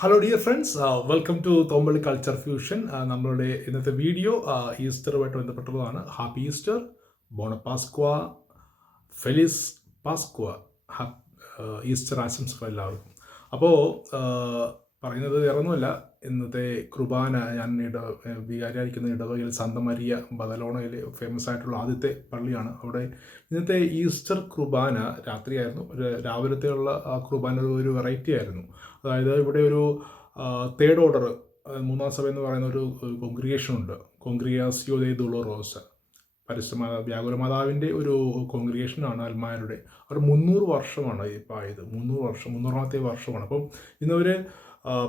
Hello dear friends, welcome to Thompalli culture fusion. നമ്മളുടെ ഇന്നത്തെ video ഈസ്റ്ററുമായിട്ട് ബന്ധപ്പെട്ടുള്ളതാണ്. ഹാപ്പി ഈസ്റ്റർ, ബോണപാസ്ക്വ, ഫെലിസ് പാസ്ക്വ, ഈസ്റ്റർ ആശംസകൾ എല്ലാവർക്കും. അപ്പോൾ പറയുന്നത് വേറൊന്നുമല്ല, ഇന്നത്തെ കുർബാന ഞാൻ വികാരിയായിരിക്കുന്ന ഇടവകയിൽ സാന്ത മരിയ ബദലോണയിൽ ഫേമസ് ആയിട്ടുള്ള ആദ്യത്തെ പള്ളിയാണ്. അവിടെ ഇന്നത്തെ ഈസ്റ്റർ കുർബാന രാത്രിയായിരുന്നു. രാവിലത്തെയുള്ള ആ കുർബാന ഒരു വെറൈറ്റി ആയിരുന്നു. അതായത് ഇവിടെ ഒരു തേർഡ് ഓർഡർ മൂന്നാം സഭ എന്ന് പറയുന്ന ഒരു കോൺഗ്രിഗേഷൻ ഉണ്ട്, കോൺഗ്രിഗാസിയോ ദെ ദുളോറോസ, വ്യാകുലമാതാവിൻ്റെ ഒരു കോൺഗ്രിഗേഷനാണ് അൽമാരുടെ. അവർ 300 വർഷമാണ് ഇപ്പോൾ ആയത്. 300ാമത്തെ വർഷമാണ്. അപ്പം ഇന്നവർ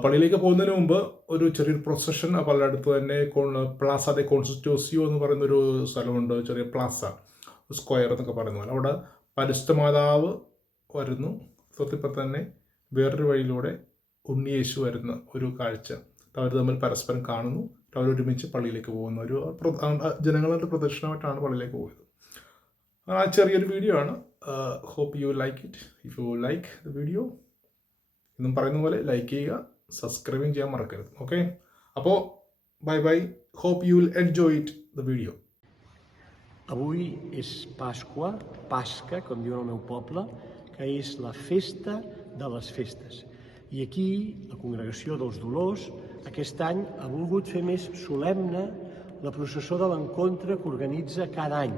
പള്ളിയിലേക്ക് പോകുന്നതിന് മുമ്പ് ഒരു ചെറിയൊരു പ്രൊസഷൻ പള്ളിയുടെ അടുത്ത് തന്നെ പ്ലാസ ഡെ കോൺസ്റ്റിറ്റ്യൂസിയോ എന്ന് പറയുന്നൊരു സ്ഥലമുണ്ട്, ചെറിയ പ്ലാസ സ്ക്വയർ എന്നൊക്കെ പറയുന്ന പോലെ. അവിടെ പരിശുദ്ധ മാതാവ് വരുന്നു. തൊട്ടിപ്പം തന്നെ വേറൊരു വഴിയിലൂടെ ഉണ്ണിയേശു വരുന്ന ഒരു കാഴ്ച. അവർ തമ്മിൽ പരസ്പരം കാണുന്നു. അവരൊരുമിച്ച് പള്ളിയിലേക്ക് പോകുന്ന ഒരു ജനങ്ങളുടെ പ്രദക്ഷിണമായിട്ടാണ് പള്ളിയിലേക്ക് പോയത്. ആ ചെറിയൊരു വീഡിയോ ആണ്. Hope you like it. If you like the video, എന്നും പറയുന്ന പോലെ ലൈക്ക് ചെയ്യുക, സബ്സ്ക്രൈബും ചെയ്യാൻ മറക്കരുത്. ഓക്കെ, അപ്പോൾ bye bye. Hope you will enjoy it the video. Avui és Pasqua, Pasca, com diuen al meu poble, que és la festa de les festes. I aquí, la Congregació dels Dolors, aquest any ha volgut fer més solemne la processó de l'encontre que organitza cada any.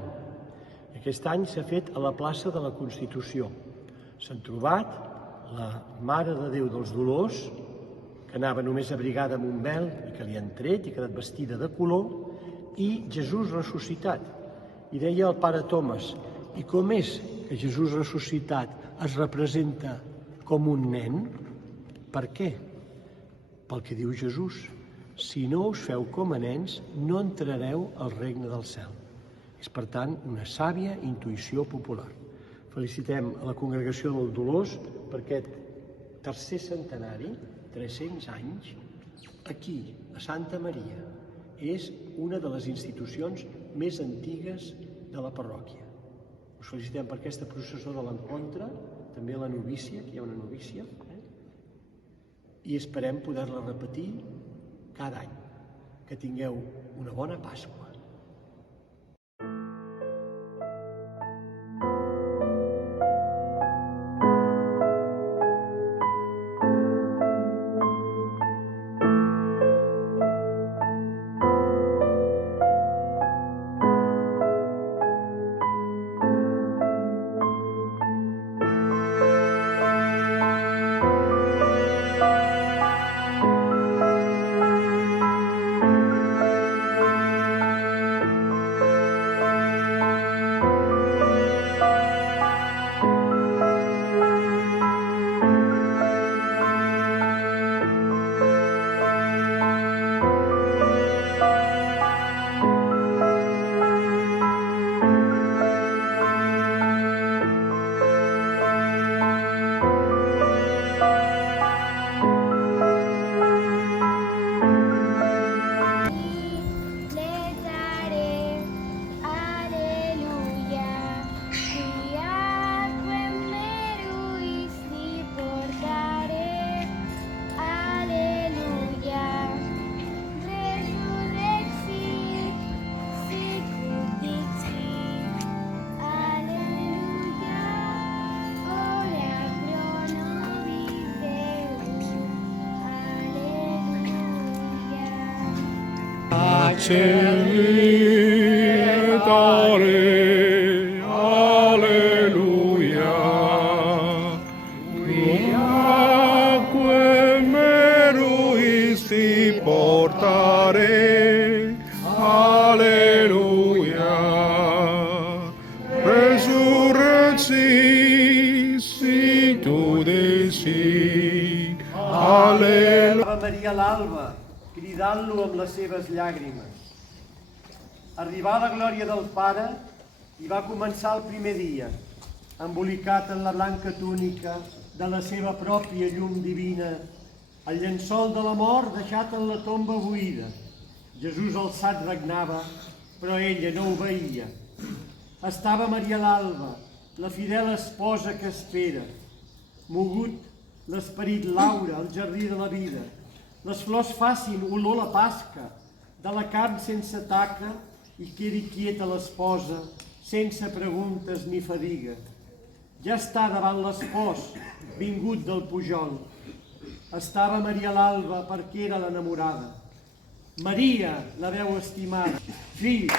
Aquest any s'ha fet a la plaça de la Constitució. S'han trobat la Mare de Déu dels Dolors, que anava només abrigada amb un vel i que li han tret i ha quedat vestida de color, i Jesús ressuscitat. I deia el pare Thomas, i com és que Jesús ressuscitat es representa com un nen? Per què? Pel que diu Jesús, si no us feu com a nens, no entrareu al regne del cel. És, per tant, una sàvia intuïció popular. Felicitem a la Congregació dels Dolors per aquest tercer centenari, 300 anys, aquí, a Santa Maria. És una de les institucions més antigues de la parròquia. Us felicitem per aquesta processó de l'encontre, també la novícia, que hi ha una novícia, i esperem poder-la repetir cada any. Que tingueu una bona Pasqua. Accelerare, alleluia, acque meruisti portare, alleluia, resurrexi, si tu desi, alleluia. Maria a l'alba, cridant-lo amb les seves llàgrimes. Arribà la glòria del Pare i va començar el primer dia, embolicat en la blanca túnica de la seva pròpia llum divina, el llençol de la mort deixat en la tomba buida. Jesús alçat regnava, però ella no ho veia. Estava Maria a l'alba, la fidel esposa que espera. Mogut l'esperit l'aura, el jardí de la vida. Les flors facin olor la pasca, de la carn sense taca, i quedi quieta l'esposa, sense preguntes ni fadiga. Ja està davant l'espòs, vingut del Pujol. Estava Maria l'alba perquè era l'enamorada. Maria, la veu estimada, fill,